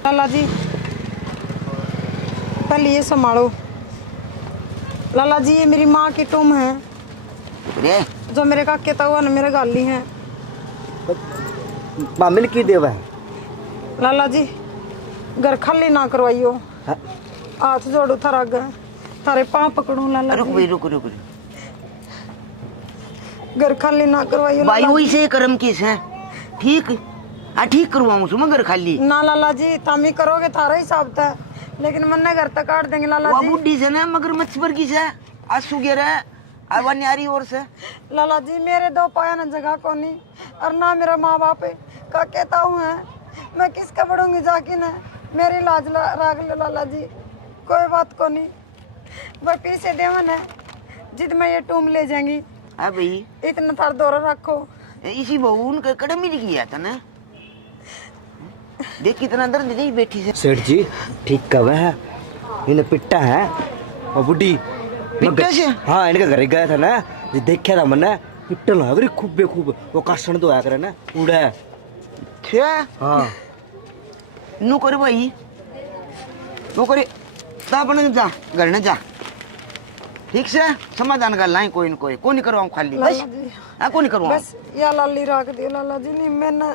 लाला जी पहले ये संभालो लाला जी ये मेरी माँ की टुम है रे जो मेरे काके तवा ने मेरे गाली हैं मामिल की देवा है लाला जी घर खाली ना करवाइयो हाथ जोड़ू थारा आगे थारे पाँव पकड़ू लाला रुक जी भाई रुक घर खाली ना करवाइयो भाई लाला वही से कर्म किस है ठीक ठीक करवाऊं सुन घर खाली ना लाला जी तामी करोगे थारा हिसाब था लेकिन मन्ने घर तक काट देंगे लाला वो जी बुढ़ी से ना मगर मच्छर की से आंसू गिर है अब न्यारी और से लाला जी मेरे 2 पाया न जगह को नहीं और ना मेरा माँ बाप है का कहता हूँ है मैं किसका बढ़ूंगी जाके न मेरी लाज राग ले लाला जी कोई बात को नहीं वह पीछे देवन है जिद में ये टूम ले जाएंगी हाँ भाई इतना थार दौरा रखो इसी बहू उनका कदम मिल गया था ना देख कितना दर्द नहीं बैठी से सेठ जी ठीक कब है इन्हें पिट्टा है और बुढ़ी पिट्टे से हाँ इनके घर गया था ना, जो देखा था मैंने पिट्टे लग रही खूब बेखूब, वो काशन तो आया करे ना उड़ा। क्या हाँ नु करे भाई, नु करे ता अपन जा घर न जा, ठीक से समाधान कर लाई, कोई न कोई नहीं करवाऊं खाली बस, हाँ कोई नहीं करवाऊं बस या लाली रख दियो लाला जी, नहीं मैंने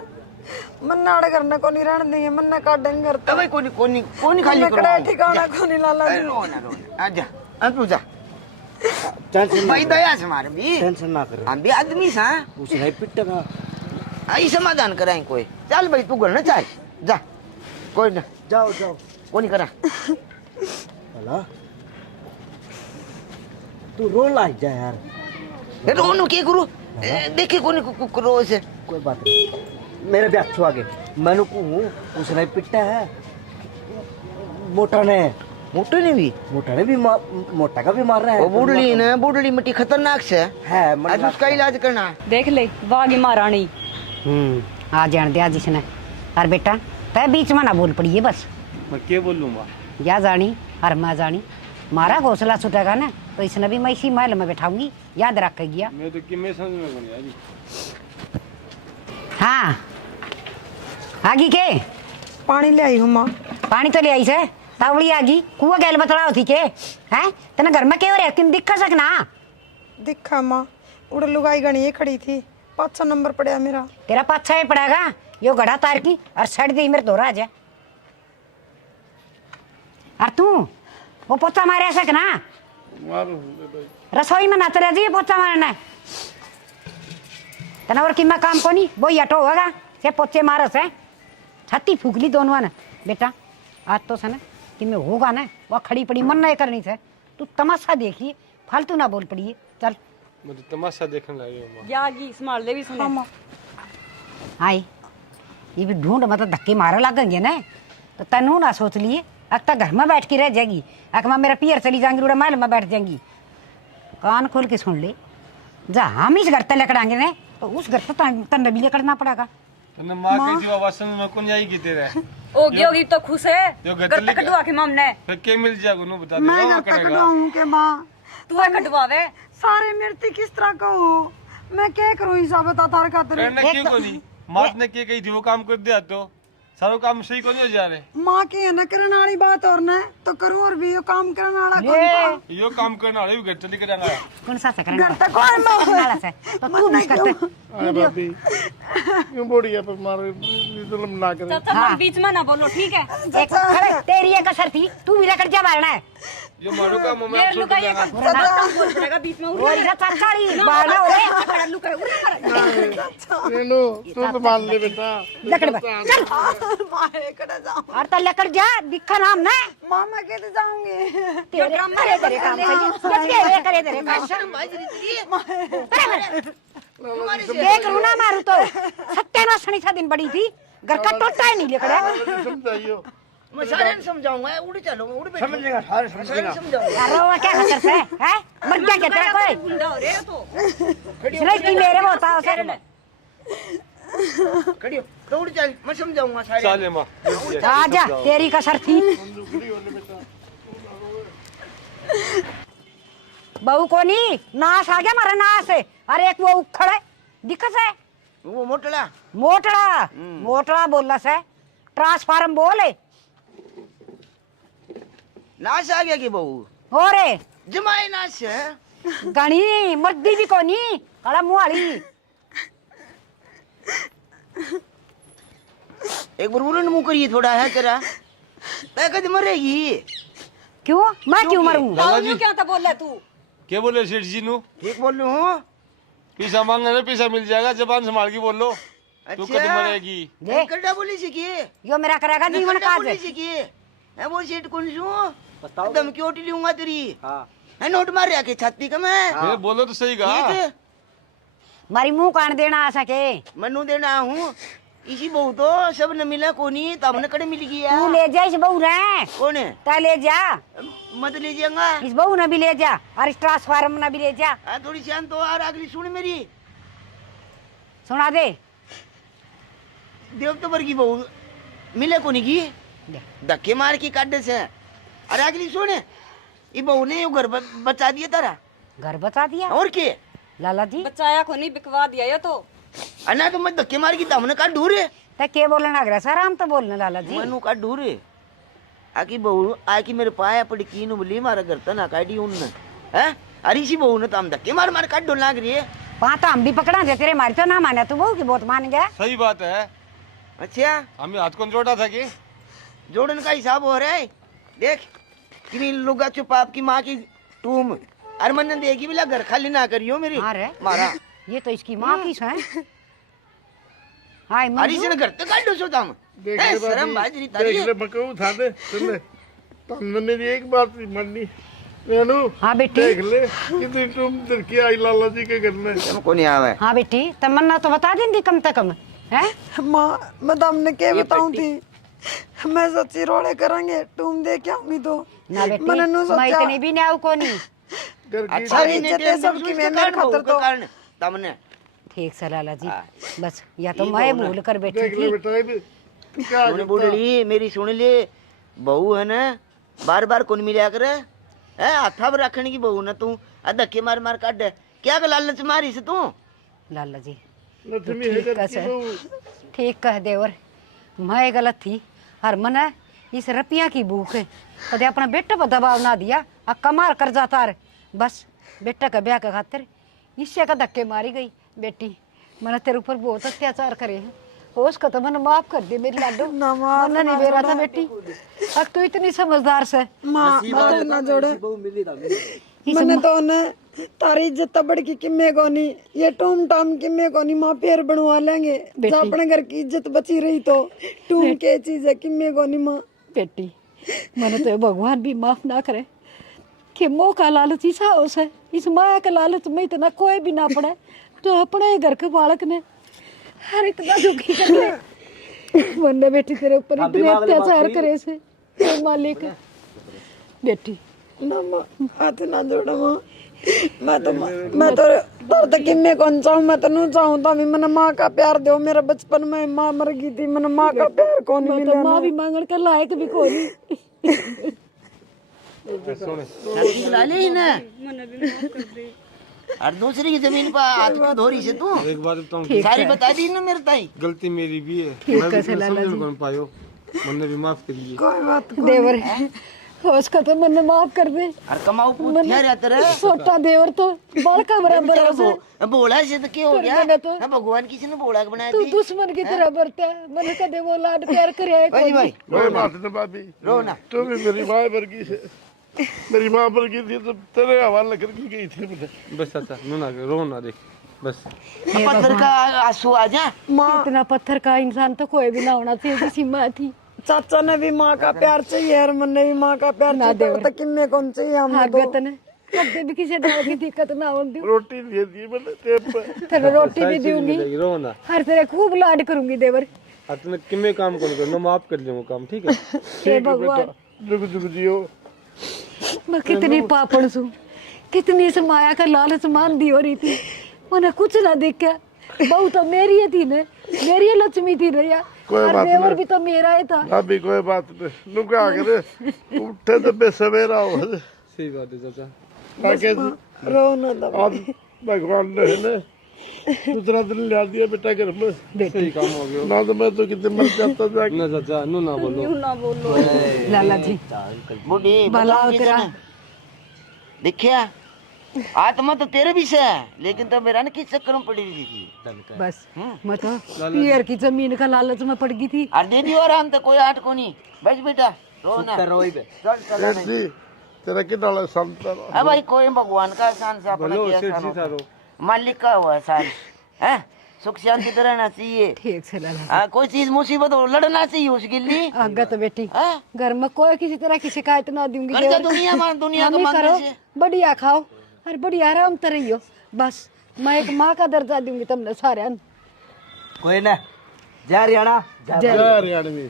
मन्ना आड़े करने को नहीं रहने देंगे, मन्ना काटेंगे घर भाई कोई नहीं खाली कड़ा करवाऊं। ठिकाना को नहीं लाला जी। रोना आजा अब तू जा टेंशन भाई, दया से मारे भी, टेंशन ना करे, हम भी आदमी सा, उसने पिट्टे का आई समाधान कराए कोई। चल भाई तू घर न चाहे जा, कोई ना जाओ जाओ। कोई नहीं करा। भला तू रो लाग जा यार। रोनु के गुरु देखे कोनी रो से कोई बात नहीं, मेरे भी अच्छो आगे मैंने कहूँ उसने पिट्टा है, मोटा ने मोटा ने भी मोटा का भी मार रहा है। वो बुढ़ली मिट्टी खतरनाक से है आज उसका इलाज करना। देख ले वागी महारानी। आ जान दिया जिसने। और बेटा तय बीच में ना बोल पड़ी है बस। मैं क्या बोलूँगा? या जानी और मैं जानी, मारा घोसला छुटेगा ना तो इसने भी मैं इसी महल में बैठाऊंगी, याद रख के गया। मैं तो कि मैं समझ में नहीं आई। हाँ आगी के पानी ले आई हूँ माँ। पानी तो ले आई से तावड़ी आगी कुआ गैल बतला होती के हैं तना घर में क्यों रहे तुम दिखा सकना। दिखा माँ उड़ लुगाई गणी खड़ी थी, 5 नंबर पड़ा मेरा। तेरा पाछा ही पड़ेगा यो गड़ा तार की और सड़ दी मेरे दोरा जा। और तू वो पोचा मारे सकना रसोई में नाच रहे पोचा मारना तना और कि मैं काम को नहीं वो हटो होगा से पोचे मारो से छाती फूकली दोनों ने। बेटा आज तो से ना कि मैं होगा ना वो खड़ी पड़ी मन नहीं करनी से, तू तमाशा देखिए फालतू ना बोल पड़ी। चल मैं तो तमाशा देखने लगी हूँ। यागी संभाल ले भी सुने। आई ये भी ढूंढ मतलब धक्के मारे लगेंगे ना तो तनु ना सोच लिए अब तक घर में बैठ के रह जाएगी, अक मैं मेरा पियर चली जाएंगी उड़ा महल में बैठ जाएंगी। कान खोल के सुन ले, जा हम इस घर तक लेकर ने तो उस घर से तन भी लेकर पड़ेगा। तने माँ की जीवा वासन में कौन जाएगी तेरे? ओगी ओगी तो खुश है यो घर तक कटवा के मामने फिर क्या मिल जाएगा नु बता दे। मैं घर तक कटवाऊँ के माँ, तू है कटवावे सारे मृत्यु किस तरह का हो, मैं क्या करूँ हिसाब बता तार खातिर। करना क्यों को नहीं? मात ने क्या कही थी वो काम कर दिया तो सारो काम सही को नहीं हो जा रहे। माँ की है ना करने वाली बात और ना तो करूँ और भी यो काम करने वाला कौन था? यो काम करना वाले भी घर चली कर जाना। कौन सा से करना घर तक कौन माँ से तो तू भी करता अरे भाभी क्यों बोड़ी है पर मारे जुल्म ना करे। चाचा हम बीच में ना बोलो ठीक है। एक खड़े तेरी एक असर थी तू भी लेकर जा मारना है यो मारो का मुंह में ये आप छोड़ लुगाई देगा। बोल पड़ेगा बीच में वो इधर चरचाड़ी बाड़ा हो रे लुका रेनू तू तो मान ले बेटा। लेकर चल मारे कड़ा जाऊँ और तो लेकर जा दिखा नाम ना माँ मैं कैसे जाऊंगी? तेरे करे तेरे काम चाहिए ये करे तेरे काम देख रू ना मारू तो सत्यानाश शनि सा दिन बड़ी थी घर का टोटा ही नहीं लेकर समझाइयो मैं सारे समझाऊंगा, उड़ चलूंगा, उड़ बैठ समझेगा सारे समझेगा। समझाऊंगा। यार वो क्या खतर से हैं मर गया क्या तेरा कोई गुंडा हो रे तो इसने की मेरे वो होता उसे खड़ी हो तो उड़ चल, मैं समझाऊंगा सारे। चले माँ आजा तेरी कसर थी बहू को नहीं नाश आ गया मारा नाश है। अरे एक वो उखड़ है दिक्कत है वो मोटला मोटड़ा बोलना से ट्रांसफार्म बोले नाश आ गया कि बहू हो रे जमाई नाश है। गणी मर्दी भी कोनी कड़ा मुआली एक बार उड़न मुंह करिए थोड़ा है तेरा ताकत मरेगी। क्यों मैं क्यों मरूं? बाबू क्या था बोल रहा तू? क्या बोले सेठ जी नु? ठीक बोल रही हूँ। पैसा मांगने में पैसा मिल जाएगा, जबान संभाल के बोल लो। तू कद मरेगी? देख कड्डा बोली सीखी यो मेरा करेगा जीवन काज बोली सीखी है वो सीट कौन सू दम की ओटी लूंगा तेरी। है नोट मार रहा के छाती का मैं ये बोलो तो सही कहा। ठीक मारी मुंह कान देना आ सके मनु देना हूँ इसी बहू तो सब न मिला कोनी तब न कड़े मिल गया। तू ले जा इस बहू रे कौन है ता ले जा मत ले जाऊंगा। इस बहू ने भी ले जा और इस ट्रांसफार्म ने भी ले जा। थोड़ी शांत हो और अगली सुन मेरी सुना दे देव तो वर्गी बहू मिले कोनी की धक्के मार की काटे से। अरे अगली सुन ये बहू ने घर बचा दिया तारा घर बचा दिया और के लाला जी बचाया को नहीं बिकवा दिया ये तो अन्ना तो मैं धक्के मार की हमने का ढूरे ते के बोलने लग रहा सर हम तो बोलने लाला जी मनु का ढूरे आकी बहू आकी मेरे पाया पड़ी की नु बोली मारा करता ना काटी उन हैं अरे सी बहू ने तो हम धक्के मार मार काट डोल लाग रही है पाता हम भी पकड़ा दे तेरे मारी तो ना माने तू बहू की बहुत मान गया सही बात है। अच्छा हमें हाथ कौन जोड़ा था कि जोड़न का हिसाब हो रहा है देख किनी लुगा चुप आपकी माँ की टूम अरे मन देगी बिला घर खाली ना करियो मेरी अरे मारा ये तो इसकी माँ की है हाय अरे इसने घर तक काट दो सो तुम देख ए, ले शर्म बाबी, बाजरी तारी देख है। ले मकऊ उठा दे सुन ले तुमने मेरी एक बात नहीं माननी रेनू हाँ बेटी देख ले कितनी तुम तिरकी आई लाला जी के घर में तुमको नहीं आवे हाँ बेटी तमन्ना तो बता देंगी कम से कम है माँ मैं तो हमने क्या बताऊं थी मैं सच्ची रोड़े करेंगे तुम दे क्या उम्मीद हो ना बेटी मैंने नु मैं सोचा इतनी भी नहीं आऊ को नहीं घर की अच्छा अरे इन्हें इज्जत है टेंशन सबकी, उसके मेरे कारण खातिर बहू के तो। कारण तुमने ठीक से लाला जी हाँ। बस या तो मैं भूल कर बैठी देख ले थी बेटा ये तू क्या सुन बुढ़ड़ी मेरी सुन ले बहू है ना बार बार कौन मिला करे है हाथा पर रखने की बहू ना तू धक्के मार मार काट दे क्या का लालच मारी से तू लाला जी लक्ष्मी है घर की बहू ठीक कह देवर मैं गलत थी हर मन इस रपिया की भूख है कदे अपना बेटा पर दबाव ना दिया आ कमार कर जाता रे बस बेटा का ब्याह के खातिर इससे का धक्के मारी गई बेटी मैंने तेरे ऊपर बहुत अत्याचार करे हैं हो उसका तो मैंने माफ कर दे मेरी लाडो मैंने नहीं बेरा था बेटी अब तो इतनी समझदार से माँ बात ना जोड़े मैंने तो ना तारी इज्जत बड़ की किम्मे कोनी ये टूम टाम किम्मे कोनी माँ पेड़ बनवा लेंगे जब अपने घर की इज्जत बची रही तो टूम के चीज है किम्मे कोनी माँ बेटी मैंने तो भगवान भी माफ ना करे कि मोह का लालच ऐसा होश है इस माया का लालच में इतना कोई भी ना पड़े तो अपने ही घर के बालक ने हर इतना दुखी कर ले वरना बेटी तेरे ऊपर इतने अत्याचार करे से हे मालिक बेटी ना माँ हाथ ना जोड़ो माँ मैं तो दर्द किम्मे कौन चाहूँ मैं तो नहीं चाहूँ तो अभी मैंने माँ का प्यार दो मेरा बचपन में माँ मर गई थी मैंने माँ का प्यार कौन मिला माँ भी मांगण के लायक भी कोई ला ले ना और दूसरी की जमीन पर हाथ क्यों धो रही से तू एक बात बताऊं सारी बता दी ना मेरे ताई गलती मेरी भी है मैं भी समझ नहीं पायो मैंने भी माफ करिए कोई बात देवर उसका तो मन माफ कर दे और कमाऊ पूछया रहता रे छोटा देवर तो बड़का बराबर है उसे। बोला से तो क्या हो गया मैंने तो- हाँ, भगवान किसी ने बोला बनाया तू थी दुश्मन की तरह बरता है मैंने कदे वो लाड प्यार करे है भाई भाई कोई बात नहीं भाभी रो ना तू भी मेरी माँ वर्गी से मेरी माँ वर्गी थी तो तेरे हवाले करके गई थी मुझे बस चाचा नो ना रो ना देख बस पत्थर का आंसू आ जा इतना पत्थर का इंसान तो कोई भी ना होना चाहिए किसी माँ थी चाचा ने भी माँ का प्यार चाहिए और मन ने भी माँ का प्यार ना चाहिए देवर। तो किन्ने कौन चाहिए हमने भागत ने कदे भी किसी तरह की दिक्कत ना हो दूं रोटी दे दी मैंने टेप पे तेरे रोटी भी दूंगी रो ना हर तरह खूब लाड करूंगी देवर और तूने किम्मे काम कौन करना माफ कर दूंगा काम ठीक है हे भगवान जुग जुग जियो मैं कितनी पापड़ सू कितनी इस माया का लालच मान दी हो रही थी मैंने कुछ ना देखा बहू तो मेरी ही थी ने मेरी ही लक्ष्मी थी ना यार कोई और बात देवर नहीं। भी तो मेरा ही था भाभी कोई बात नहीं नु क्या करे उठे तो बेसवेरा हो सही बात है चाचा ताकि रो ना दो आज भगवान ने है ना दूसरा दिन ला दिया बेटा घर में सही काम हो गया ना तो मैं तो कितने मर जाता जाके ना चाचा नो ना बोलो ना बोलो लाला जी बूढ़ी भला बताओ तेरा। किसने? देखिया आत्मा तो तेरे भी से है लेकिन तो मेरा ना किस चक्कर में पड़ी हुई थी बस मैं तो पियर की जमीन का लालच में पड़ गई थी और दे दियो आराम तो कोई आठ को नहीं बस बेटा रो ना चल चल सेठ जी तेरा कितना वाला संतर अब भाई कोई भगवान का एहसान से अपना बोलो किया सेठ एहसान जी होता। थारो मालिक का हुआ एहसान है सुख शांति तो रहना चाहिए ठीक से लाला हाँ, कोई चीज मुसीबत हो लड़ना चाहिए उसके लिए आगा तो बेटी हाँ? घर में कोई किसी तरह की शिकायत ना दूंगी कर्जा देवर। दुनिया में दुनिया का मम्मी मांगने करो से बढ़िया खाओ और बढ़िया आराम से रहियो बस मैं एक माँ का दर्जा दूंगी तुमने सारे कोई ना जा हरियाणा जय हरियाणवी